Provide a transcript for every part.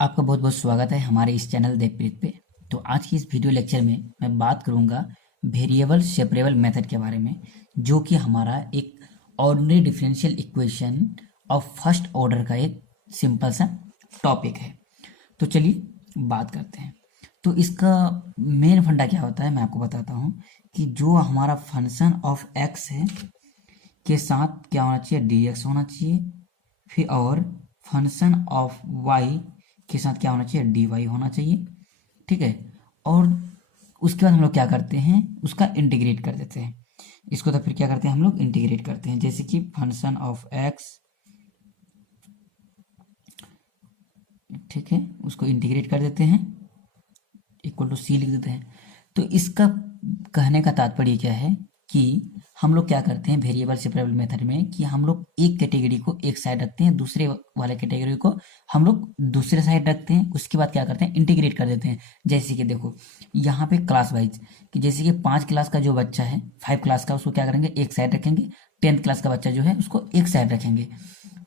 आपका बहुत बहुत स्वागत है हमारे इस चैनल देवप्रीत पे। तो आज की इस वीडियो लेक्चर में मैं बात करूंगा वेरिएबल सेपरेबल मेथड के बारे में, जो कि हमारा एक ordinary differential equation of first order का एक सिंपल सा टॉपिक है। तो चलिए बात करते हैं। तो इसका मेन फंडा क्या होता है मैं आपको बताता हूँ कि जो हमारा फंक्शन ऑफ एक्स है के साथ क्या होना चाहिए, डी एक्स होना चाहिए। फिर और फंक्शन ऑफ वाई के साथ क्या होना चाहिए, डी वाई होना चाहिए। ठीक है। और उसके बाद हम लोग क्या करते हैं, उसका इंटीग्रेट कर देते हैं इसको। तो फिर क्या करते हैं, हम लोग इंटीग्रेट करते हैं, जैसे कि फंक्शन ऑफ एक्स, ठीक है, उसको इंटीग्रेट कर देते हैं, इक्वल टू सी लिख देते हैं। तो इसका कहने का तात्पर्य क्या है कि हम लोग क्या करते हैं वेरिएबल सेपरेबल मेथड में कि हम लोग एक कैटेगरी को एक साइड रखते हैं, दूसरे वाले कैटेगरी को हम लोग दूसरे साइड रखते हैं। उसके बाद क्या करते हैं, इंटीग्रेट कर देते हैं। जैसे कि देखो यहाँ पे क्लास वाइज कि जैसे कि 5 क्लास का जो बच्चा है, 5 क्लास का, उसको क्या करेंगे, एक साइड रखेंगे। 10th क्लास का बच्चा जो है उसको एक साइड रखेंगे।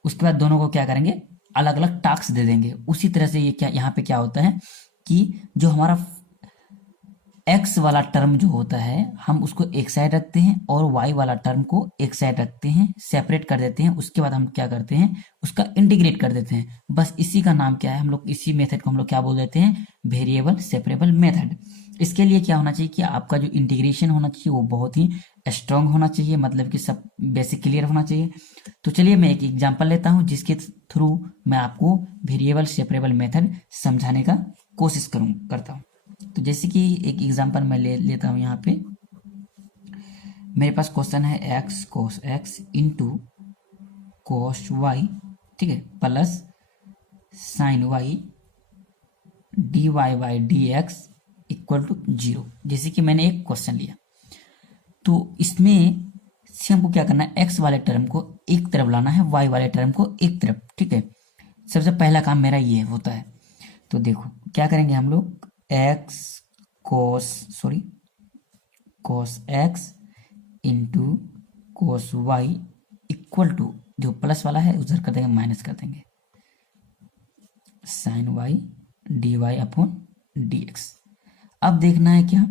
उसके बाद दोनों को क्या करेंगे, अलग अलग टास्क दे देंगे। उसी तरह से ये क्या यहाँ पे क्या होता है कि जो हमारा एक्स वाला टर्म जो होता है हम उसको एक साइड रखते हैं और वाई वाला टर्म को एक साइड रखते हैं, सेपरेट कर देते हैं। उसके बाद हम क्या करते हैं, उसका इंटीग्रेट कर देते हैं। बस इसी का नाम क्या है, हम लोग इसी मेथड को हम लोग क्या बोल देते हैं, वेरिएबल सेपरेबल मेथड। इसके लिए क्या होना चाहिए कि आपका जो इंटीग्रेशन होना चाहिए वो बहुत ही स्ट्रांग होना चाहिए, मतलब कि सब बेसिक क्लियर होना चाहिए। तो चलिए मैं एक एग्जांपल लेता हूं जिसके थ्रू मैं आपको वेरिएबल सेपरेबल मेथड समझाने का कोशिश करता हूं। तो जैसे कि एक एग्जांपल मैं लेता हूँ यहाँ पे। मेरे पास क्वेश्चन है x cos x into cos y, ठीक है, plus sine y d y by d x equal to 0। जैसे कि मैंने एक क्वेश्चन लिया, तो इसमें से हमको क्या करना है, एक्स वाले टर्म को एक तरफ लाना है, वाई वाले टर्म को एक तरफ। ठीक है, सबसे पहला काम मेरा ये होता है। तो देखो क्या करेंगे हम लोग, x cos x into cos y equal to, जो प्लस वाला है उधर कर देंगे, माइनस कर देंगे, sine y d y upon d x. अब देखना है क्या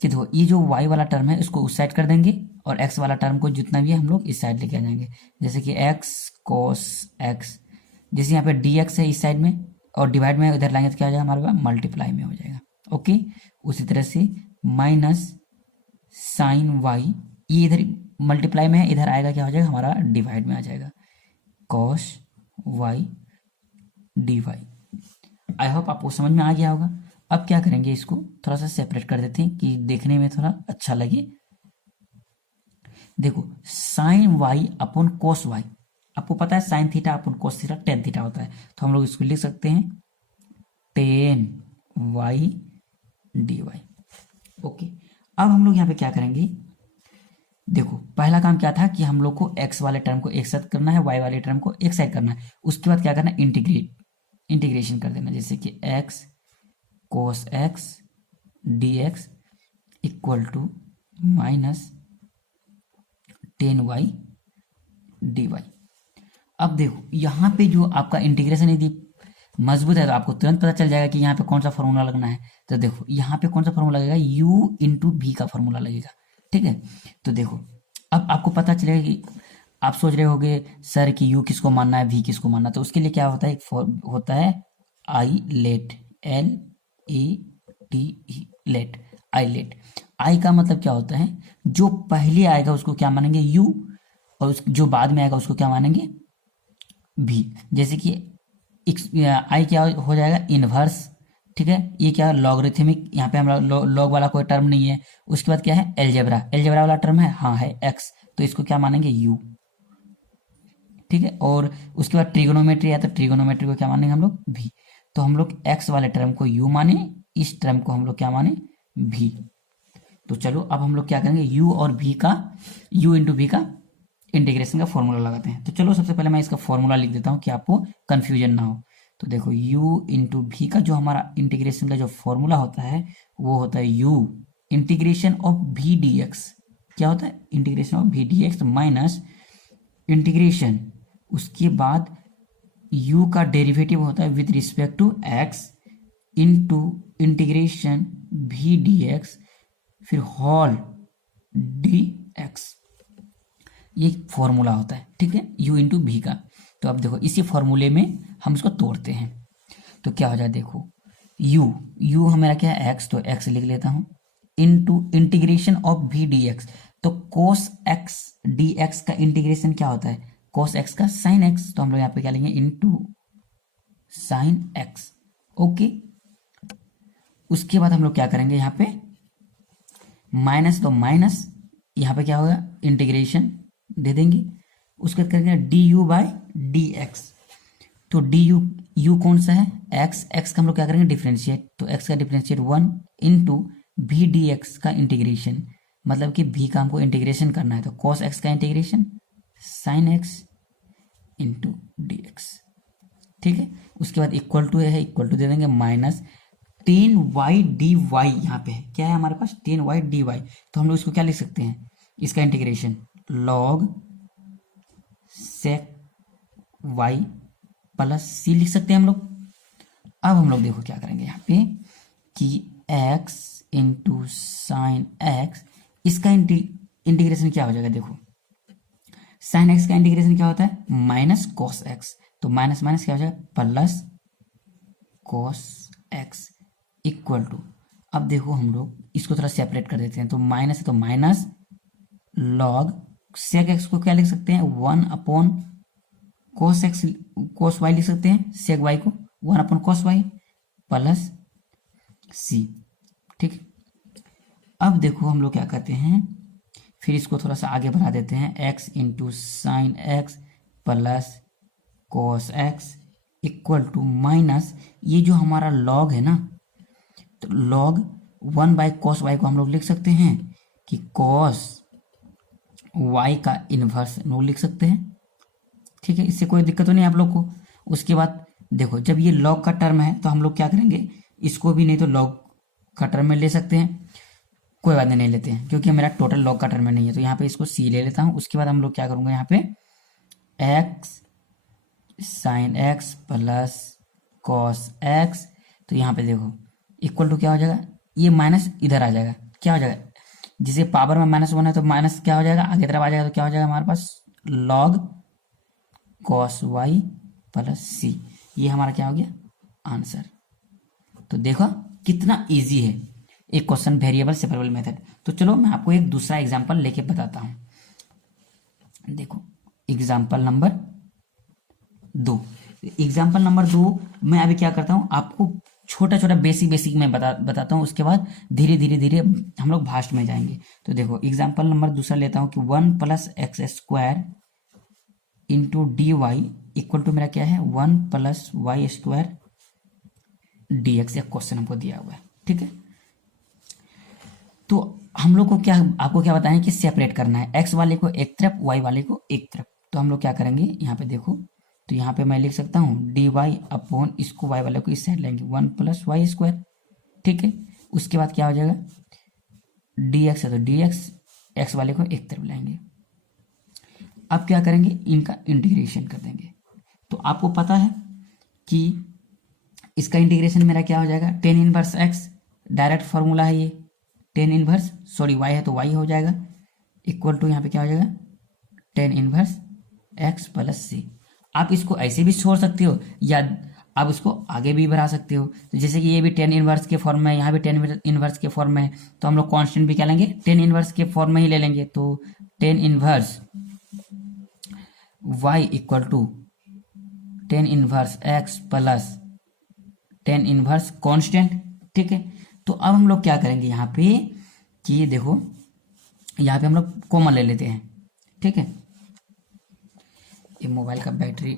कि देखो ये जो वाई वाला टर्म है उसको उस साइड कर देंगे और एक्स वाला टर्म को जितना भी है हम लोग इस साइड लेके आ जाएंगे। जैसे कि एक्स कोस एक्स, जैसे यहाँ पे डी एक्स है इस साइड में और डिवाइड में इधर लाएंगे तो क्या हो जाएगा, हमारे पास मल्टीप्लाई में हो जाएगा। ओके, उसी तरह से माइनस साइन वाई, ये इधर मल्टीप्लाई में है, इधर आएगा क्या हो जाएगा, हमारा डिवाइड में आ जाएगा, cos y d y. I hope आपको समझ में आ गया होगा। अब क्या करेंगे, इसको थोड़ा सा सेपरेट कर देते हैं कि देखने में थोड़ा अच्छा लगे। देखो sine y upon cos y, आपको पता है sine theta upon cos theta tan theta होता है, तो हम लोग इसको लिख सकते हैं tan y d y. Okay, अब हम लोग यहाँ पे क्या करेंगे, देखो पहला काम क्या था कि हम लोग को एक्स वाले टर्म को एक साथ करना है, वाई वाले टर्म को एक साइड करना है। उसके बाद क्या करना है, इंटीग्रेशन कर देना। जैसे कि x cos x d x equal to minus 10y d y. अब देखो यहाँ पे जो आपका इंटीग्रेशन यदि मजबूत है तो आपको तुरंत पता चल जाएगा कि यहाँ पे कौन सा फॉर्मूला लगना है। तो देखो यहाँ पे कौन सा फॉर्मूला लगेगा, u इंटू भी का फॉर्मूला लगेगा। ठीक है, तो देखो अब आपको पता चलेगा कि आप सोच रहे होगे सर कि u किसको मानना है, v किसको मानना है। तो उसके लिए क्या होता है, एक होता है आई लेट, LET लेट, आई लेट। आई का मतलब क्या होता है, जो पहले आएगा उसको क्या मानेंगे, u, और जो बाद में आएगा उसको क्या मानेंगे, v। जैसे कि आई क्या हो जाएगा, इनवर्स। ठीक है, ये क्या लॉगरिथमिक, यहाँ पे हमारा लॉग वाला कोई टर्म नहीं है। उसके बाद क्या है, एलजेब्रा, एलजेब्रा वाला टर्म है, हाँ है एक्स, तो इसको क्या मानेंगे, u। ठीक है, और उसके बाद ट्रिगोनोमेट्री है तो ट्रिगोनोमेट्री को क्या मानेंगे हम लोग, v। तो हम लोग एक्स वाले टर्म को u माने, इस टर्म को हम लोग क्या माने, v। तो चलो अब हम लोग क्या करेंगे, u और v का, u इंटू v का इंटीग्रेशन का फॉर्मूला लगाते हैं। तो चलो सबसे पहले मैं इसका फॉर्मूला लिख देता हूँ कि आपको कंफ्यूजन ना हो। तो देखो u इंटू भी का जो हमारा इंटीग्रेशन का जो फॉर्मूला होता है वो होता है u integration of v d x. क्या होता है, integration of v d x minus integration, उसके बाद u का डेरिवेटिव होता है with respect to x into integration v dx फिर होल dx, ये फॉर्मूला होता है, ठीक है, u इंटू v का। तो अब देखो इसी फॉर्मूले में हम इसको तोड़ते हैं तो क्या हो जाए, देखो u हमारा क्या है x, तो x लिख लेता हूं into integration of v dx। तो cos x dx का इंटीग्रेशन क्या होता है, cos x का sin x, तो हम लोग यहाँ पे क्या लेंगे इंटू sin x। ओके, उसके बाद हम लोग क्या करेंगे, यहाँ पे माइनस, तो माइनस यहाँ पे क्या होगा इंटीग्रेशन दे देंगे, उसके बाद करेंगे du बाई dx। तो du कौन सा है, x का हम लोग क्या करेंगे डिफ्रेंशिएट, तो x का डिफ्रेंशिएट 1 इंटू v dx का इंटीग्रेशन, मतलब कि v का हमको इंटीग्रेशन करना है, तो cos x का integration sin x into dx, ठीक है। उसके बाद इक्वल टू है, इक्वल टू दे देंगे माइनस 10y dy, यहाँ पे है क्या है हमारे पास 10y dy, तो हम लोग इसको क्या लिख सकते हैं, इसका integration log sec y plus c लिख सकते हैं हम लोग। अब हम लोग देखो क्या करेंगे यहाँ पे कि x इंटू साइन एक्स, इसका इंटीग्रेशन क्या हो जाएगा, देखो साइन एक्स का इंटीग्रेशन क्या होता है माइनस कॉस एक्स, तो माइनस माइनस क्या हो जाएगा plus cos x equal to, अब देखो हम लोग इसको थोड़ा सेपरेट कर देते हैं, तो माइनस है तो माइनस लॉग सेक एक्स को क्या लिख सकते हैं 1 upon cos x, cos y लिख सकते हैं, सेक वाई को 1 अपॉन कोस वाई प्लस सी, ठीक। अब देखो हम लोग क्या करते हैं, फिर इसको थोड़ा सा आगे बढ़ा देते हैं, x into sine x plus cos x equal to minus, ये जो हमारा लॉग है ना, तो लॉग 1 बाई कॉस वाई को हम लोग लिख सकते हैं कि कॉस वाई का इन्वर्स हम लोग लिख सकते हैं, ठीक है, इससे कोई दिक्कत तो नहीं आप लोग को। उसके बाद देखो जब ये लॉग का टर्म है तो हम लोग क्या करेंगे, इसको भी नहीं तो लॉग का टर्म में ले सकते हैं, कोई बात नहीं लेते हैं क्योंकि मेरा टोटल लॉग का टर्म में नहीं है, तो यहाँ पे इसको सी ले लेता हूँ। उसके बाद हम लोग क्या करूँगा, यहाँ पे x sign x plus cos x, तो यहाँ पे देखो इक्वल टू क्या हो जाएगा, ये माइनस इधर आ जाएगा, क्या हो जाएगा, जिसे पावर में माइनस 1 है तो माइनस क्या हो जाएगा आगे तरफ आ जाएगा, तो क्या हो जाएगा हमारे पास लॉग कॉस वाई प्लस सी, ये हमारा क्या हो गया आंसर। तो देखो कितना इजी है एक क्वेश्चन वेरिएबल सेपरेबल मेथड। तो चलो मैं आपको एक दूसरा एग्जांपल लेके बताता हूं। देखो एग्जांपल नंबर 2, एग्जांपल नंबर 2 मैं अभी क्या करता हूं, आपको छोटा छोटा बेसिक मैं बताता हूं, उसके बाद धीरे धीरे हम लोग भास्ट में जाएंगे। तो देखो एग्जांपल नंबर दूसरा लेता हूं कि 1 plus x square into d y equal to मेरा क्या है 1 plus y square d x, एक क्वेश्चन हमको दिया हुआ है, ठीक है। तो हम लोग को क्या, आपको क्या बताएं कि सेपरेट करना है, एक्स वाले को एक तरफ वाई वाले को एक तरफ। तो हम लोग क्या करेंगे, यहाँ पे देखो, तो यहाँ पे मैं लिख सकता हूँ डी वाई अपॉन इसको वाई वाले को इस साइड लेंगे 1 प्लस वाई स्क्वायर, ठीक है। उसके बाद क्या हो जाएगा डी एक्स है तो डी एक्स, एक्स वाले को एक तरफ लाएंगे। अब क्या करेंगे, इनका इंटीग्रेशन कर देंगे। तो आपको पता है कि इसका इंटीग्रेशन मेरा क्या हो जाएगा, tan inverse x, direct formula है ये, टेन इनवर्स सॉरी वाई है तो वाई हो जाएगा इक्वल टू यहाँ पे क्या हो जाएगा टेन इनवर्स एक्स प्लस सी। आप इसको ऐसे भी छोड़ सकते हो या आप इसको आगे भी बढ़ा सकते हो, तो जैसे कि ये भी टेन इनवर्स के फॉर्म में, यहाँ भी टेन इनवर्स के फॉर्म में है, तो हम लोग कांस्टेंट भी क्या लेंगे टेन इनवर्स के फॉर्म में ही ले लेंगे। तो tan inverse y equal to tan inverse x plus tan inverse constant, ठीक है। तो अब हम लोग क्या करेंगे यहाँ पे कि देखो यहाँ पे हम लोग कॉमन ले लेते हैं, ठीक है। ये मोबाइल का बैटरी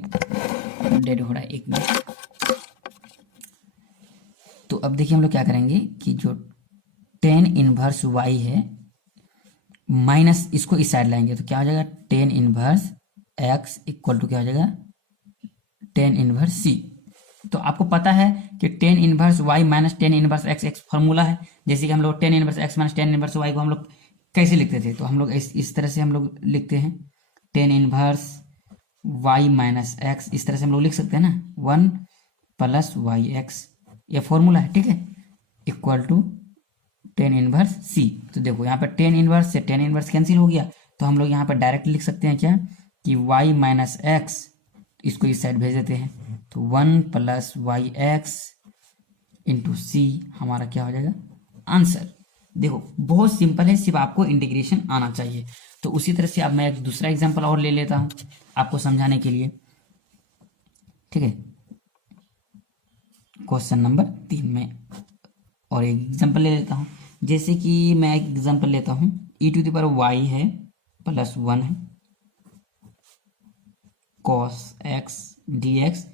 डेड हो रहा है, एक मिनट। तो अब देखिए हम लोग क्या करेंगे कि जो टेन इनवर्स वाई है माइनस इसको इस साइड लाएंगे, तो क्या हो जाएगा tan inverse x equal to क्या हो जाएगा टेन इनवर्स सी। तो आपको पता है कि tan inverse y minus tan inverse x x formula है, जैसे कि हम लोग tan inverse x minus tan inverse y को हम लोग कैसे लिखते थे, तो हम लोग इस तरह से हम लोग लिखते हैं tan inverse y minus x, इस तरह से हम लोग लिख सकते हैं ना, 1 प्लस वाई एक्स, ये फॉर्मूला है, ठीक है, equal to tan inverse C. तो देखो यहाँ पे टेन इनवर्स से टेन इनवर्स कैंसिल हो गया, तो हम लोग यहाँ पे डायरेक्ट लिख सकते हैं क्या, कि वाई माइनस एक्स, इसको इस साइड भेज देते हैं, तो 1 प्लस वाई एक्स इंटू सी हमारा क्या हो जाएगा, आंसर। देखो बहुत सिंपल है, सिर्फ आपको इंटीग्रेशन आना चाहिए। तो उसी तरह से अब मैं एक दूसरा एग्जांपल और ले लेता हूं आपको समझाने के लिए, ठीक है। क्वेश्चन नंबर 3 में और एक एग्जांपल ले लेता हूं, जैसे कि मैं एक एग्जांपल लेता हूं, e to the power y है प्लस 1 है cos x d x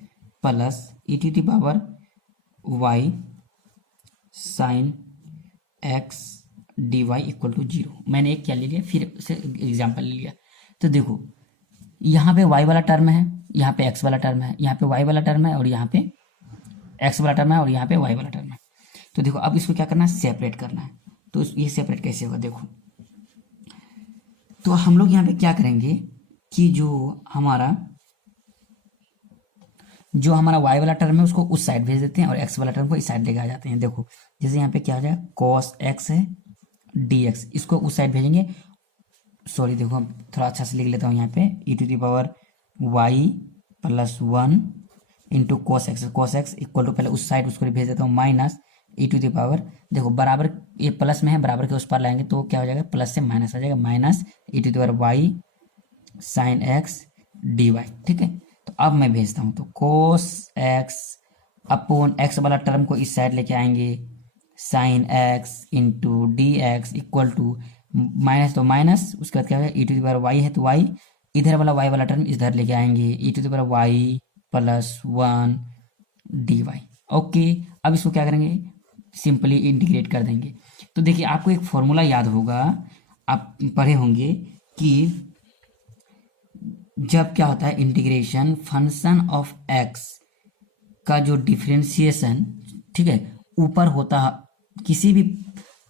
plus e to the power y sine x d y equal to 0। मैंने एक क्या ले लिया, फिर से एग्जाम्पल ले लिया। तो देखो यहाँ पे y वाला टर्म है, यहाँ पे x वाला टर्म है, यहाँ पे y वाला टर्म है, और यहाँ पे x वाला टर्म है, और यहाँ पे y वाला टर्म है। तो देखो अब इसको क्या करना है, सेपरेट करना है। तो ये सेपरेट कैसे होगा, देखो तो हम लोग यहाँ पे क्या करेंगे कि जो हमारा y वाला टर्म है उसको उस साइड भेज देते हैं, और x वाला टर्म को इस साइड लेके आ जाते हैं। देखो जैसे यहाँ पे क्या हो जाएगा, cos x है dx, इसको उस साइड भेजेंगे। सॉरी देखो हम थोड़ा अच्छा से लिख लेता हूँ यहाँ पे, e to the power y plus 1 into cos x equal to, पहले उस साइड उसको भेज देता हूँ, minus e to the power, देखो बराबर ये प्लस में है, बराबर के उस पार लाएंगे तो क्या हो जाएगा, प्लस से माइनस आ जाएगा, minus e to the power y sine x d y, ठीक है। तो अब मैं भेजता हूँ, तो कोस एक्स अपॉन एक्स वाला टर्म को इस साइड लेके आएंगे, sine x into d x equal to minus, तो माइनस, उसके बाद क्या होगा, e to the power y है तो वाई, इधर वाला वाई वाला टर्म इधर लेके आएंगे, e to the power y plus 1 d y. Okay, अब इसको क्या करेंगे, सिंपली इंटीग्रेट कर देंगे। तो देखिए आपको एक फॉर्मूला याद होगा, आप पढ़े होंगे कि जब क्या होता है, इंटीग्रेशन फंक्शन ऑफ एक्स का जो डिफरेंशिएशन, ठीक है, ऊपर होता, किसी भी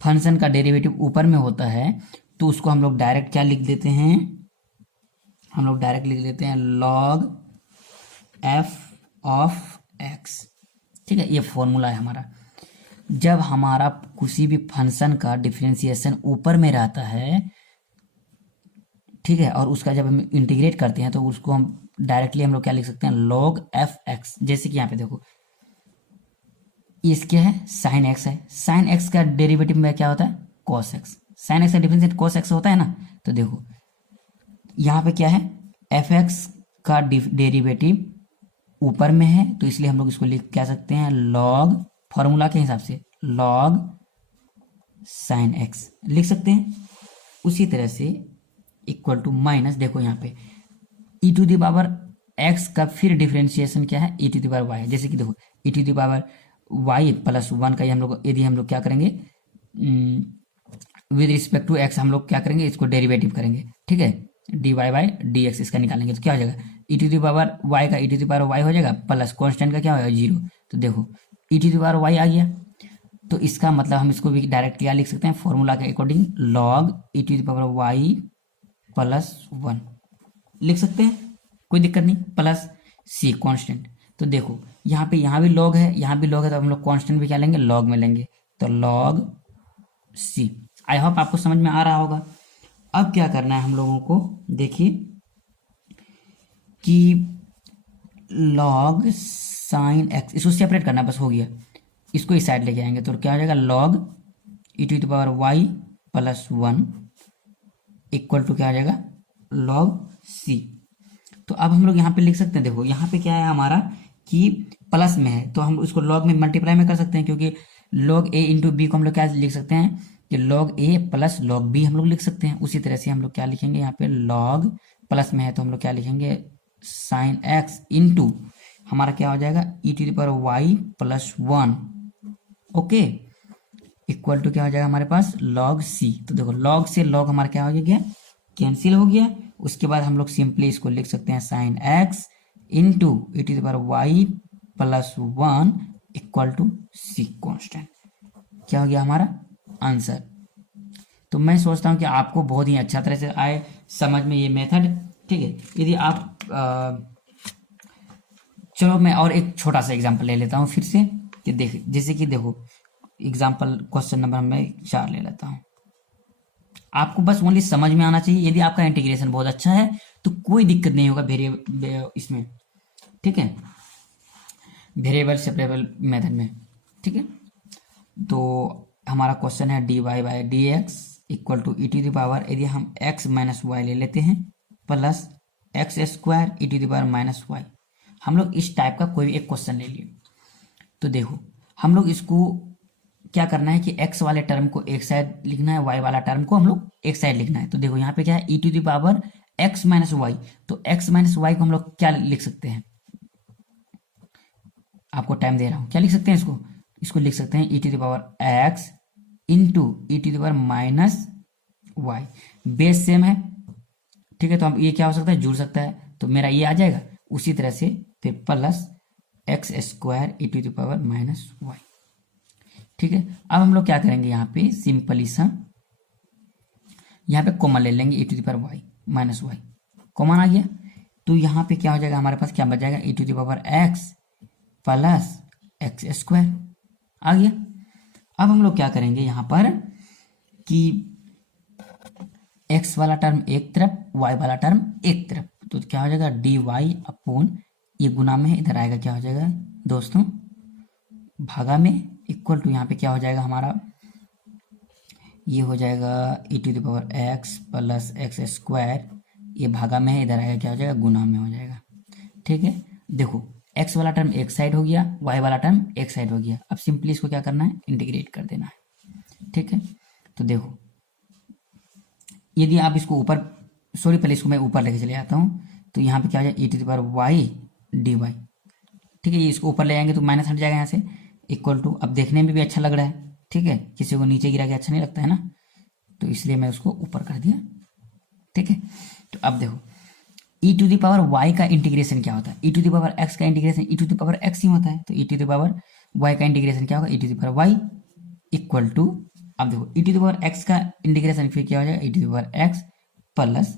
फंक्शन का डेरिवेटिव ऊपर में होता है, तो उसको हम लोग डायरेक्ट क्या लिख देते हैं, हम लोग डायरेक्ट लिख लेते हैं log f ऑफ x, ठीक है। ये फॉर्मूला है हमारा। जब हमारा किसी भी फंक्शन का डिफरेंशिएशन ऊपर में रहता है, ठीक है, और उसका जब हम इंटीग्रेट करते हैं तो उसको हम डायरेक्टली हम लोग क्या लिख सकते हैं, log f x। जैसे कि यहाँ पे देखो इसके है साइन एक्स है, साइन एक्स का डेरिवेटिव में क्या होता है, कॉस एक्स, साइन एक्स का डिफरेंशिएट कॉस एक्स होता है ना। तो देखो यहाँ पे क्या है, एफ एक्स का डेरिवेटिव ऊपर में है, तो इसलिए हम लोग इसको लिख क्या सकते हैं, लॉग, फॉर्मूला के हिसाब से लॉग साइन एक्स लिख सकते हैं। उसी तरह से इक्वल टू माइनस, देखो यहाँ पे e to the power x का फिर डिफरेंशिएशन क्या है, e to the power y. जैसे कि देखो e to the power y plus 1 का हम लोग, यदि हम लोग क्या करेंगे, विद रिस्पेक्ट टू एक्स हम लोग क्या करेंगे, इसको डेरिवेटिव करेंगे, ठीक है, d y by d x इसका निकालेंगे, तो क्या हो जाएगा, e to the power y का e to the power y हो जाएगा, प्लस कॉन्स्टेंट का क्या होगा, 0। तो देखो e to the power Y आ गया, तो इसका मतलब हम इसको भी डायरेक्ट क्या लिख सकते हैं, फॉर्मूला के according log e to the power y plus 1 लिख सकते हैं, कोई दिक्कत नहीं, प्लस सी कॉन्स्टेंट। तो देखो यहाँ भी लॉग है, यहाँ भी लॉग है, तो हम लोग कॉन्स्टेंट भी क्या लेंगे, लॉग में लेंगे, तो लॉग सी। आई होप आपको समझ में आ रहा होगा। अब क्या करना है हम लोगों को, देखिए कि लॉग साइन एक्स, इसको सेपरेट करना, बस हो गया, इसको इस साइड लेके आएंगे, तो क्या हो जाएगा, log e to the power y plus 1 equal to क्या हो जाएगा, लॉग सी। तो अब हम लोग यहाँ पे लिख सकते हैं, देखो यहाँ पे क्या है हमारा कि प्लस में है, तो हम उसको लॉग में मल्टीप्लाई में कर सकते हैं, क्योंकि लॉग ए इंटू बी को हम लोग क्या लिख सकते हैं, कि लॉग ए प्लस लॉग बी हम लोग लिख सकते हैं। उसी तरह से हम लोग क्या लिखेंगे, यहाँ पे लॉग प्लस में है तो हम लोग क्या लिखेंगे, साइन एक्स इंटू हमारा क्या हो जाएगा, e to the power y plus 1, okay, equal to क्या हो जाएगा हमारे पास, लॉग सी। तो देखो लॉग से लॉग हमारा क्या हो गया, कैंसिल हो गया। उसके बाद हम लोग सिंपली इसको लिख सकते हैं, sine x into e to the power y plus 1 equal to c constant. क्या हो गया हमारा आंसर। तो मैं सोचता हूँ कि आपको बहुत ही अच्छा तरह से आए समझ में ये मेथड, ठीक है। यदि आप चलो मैं और एक छोटा सा एग्जांपल ले लेता हूँ फिर से, कि देख जैसे कि देखो एग्जांपल क्वेश्चन नंबर मैं 4 ले लेता हूँ। आपको बस ओनली समझ में आना चाहिए। यदि आपका इंटीग्रेशन बहुत अच्छा है तो कोई दिक्कत नहीं होगा वेरिएबल इसमें, ठीक है, वेरिएबल सेपरेबल मेथड में, ठीक है। तो हमारा क्वेश्चन है dy by d x equal to e to the power, यदि हम x माइनस वाई ले लेते हैं plus x square e to the power minus y, हम लोग इस टाइप का कोई भी एक क्वेश्चन ले लिए। तो देखो हम लोग इसको क्या करना है कि x वाले टर्म को एक साइड लिखना है, y वाला टर्म को हम लोग एक साइड लिखना है। तो देखो यहाँ पे क्या है, e to the power x minus y, तो x माइनस वाई को हम लोग क्या लिख सकते हैं, आपको टाइम दे रहा हूँ, क्या लिख सकते हैं इसको, इसको लिख सकते हैं e to the power x into e to the power minus y, base same है, ठीक है। तो हम ये क्या हो सकता है, जुड़ सकता है, तो मेरा ये आ जाएगा। उसी तरह से फिर plus x square e to the power minus y, ठीक है। अब हम लोग क्या करेंगे, यहाँ पे सिंपली सा यहाँ पे कॉमन ले लेंगे, e to the power y minus y, common आ गया। तो यहाँ पे क्या हो जाएगा, हमारे पास क्या बच जाएगा, e to the power x plus x square आ गया। अब हम लोग क्या करेंगे यहाँ पर कि x वाला टर्म एक तरफ, y वाला टर्म एक तरफ, तो क्या हो जाएगा dy अपॉन, ये गुना में है, इधर आएगा क्या हो जाएगा दोस्तों, भागा में, इक्वल टू यहाँ पे क्या हो जाएगा हमारा, ये हो जाएगा e to the power x plus x square, ये भागा में है, इधर आएगा क्या हो जाएगा, गुना में हो जाएगा, ठीक है। देखो x वाला टर्म एक साइड हो गया, y वाला टर्म एक साइड हो गया। अब सिंपली इसको क्या करना है, इंटीग्रेट कर देना है, ठीक है। तो देखो यदि आप इसको ऊपर, सॉरी पहले इसको मैं ऊपर लेके चले जाता हूँ, तो यहाँ पे क्या हो जाएगा e to the power y d y, ठीक है। ये इसको ऊपर ले आएंगे तो माइनस हट जाएगा यहाँ से, इक्वल टू, अब देखने में भी अच्छा लग रहा है, ठीक है, किसी को नीचे गिरा के अच्छा नहीं लगता है ना, तो इसलिए मैं उसको ऊपर कर दिया, ठीक है। तो अब देखो e to the power y का इंटीग्रेशन क्या होता है, e to the power x का integration e to the power x ही होता है, तो e to the power y का इंटीग्रेशन क्या होगा, e to the power y equal to, अब देखो e to the power x का इंटीग्रेशन फिर क्या हो जाएगा, e to the power x plus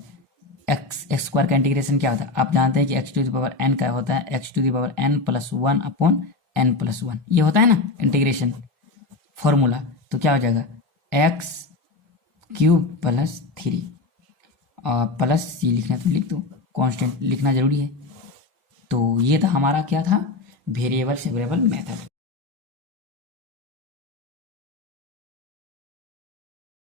x square का इंटीग्रेशन क्या होता है, आप जानते हैं कि x to the power n का होता है x to the power n plus one upon n plus one, ये होता है ना इंटीग्रेशन फॉर्मूला। तो क्या हो जाएगा एक्स क्यूब प्लस थ्री, और प्लस सी लिखना तो लिख दो, कांस्टेंट लिखना जरूरी है। तो ये था हमारा क्या था, वेरिएबल सेपरेबल मेथड।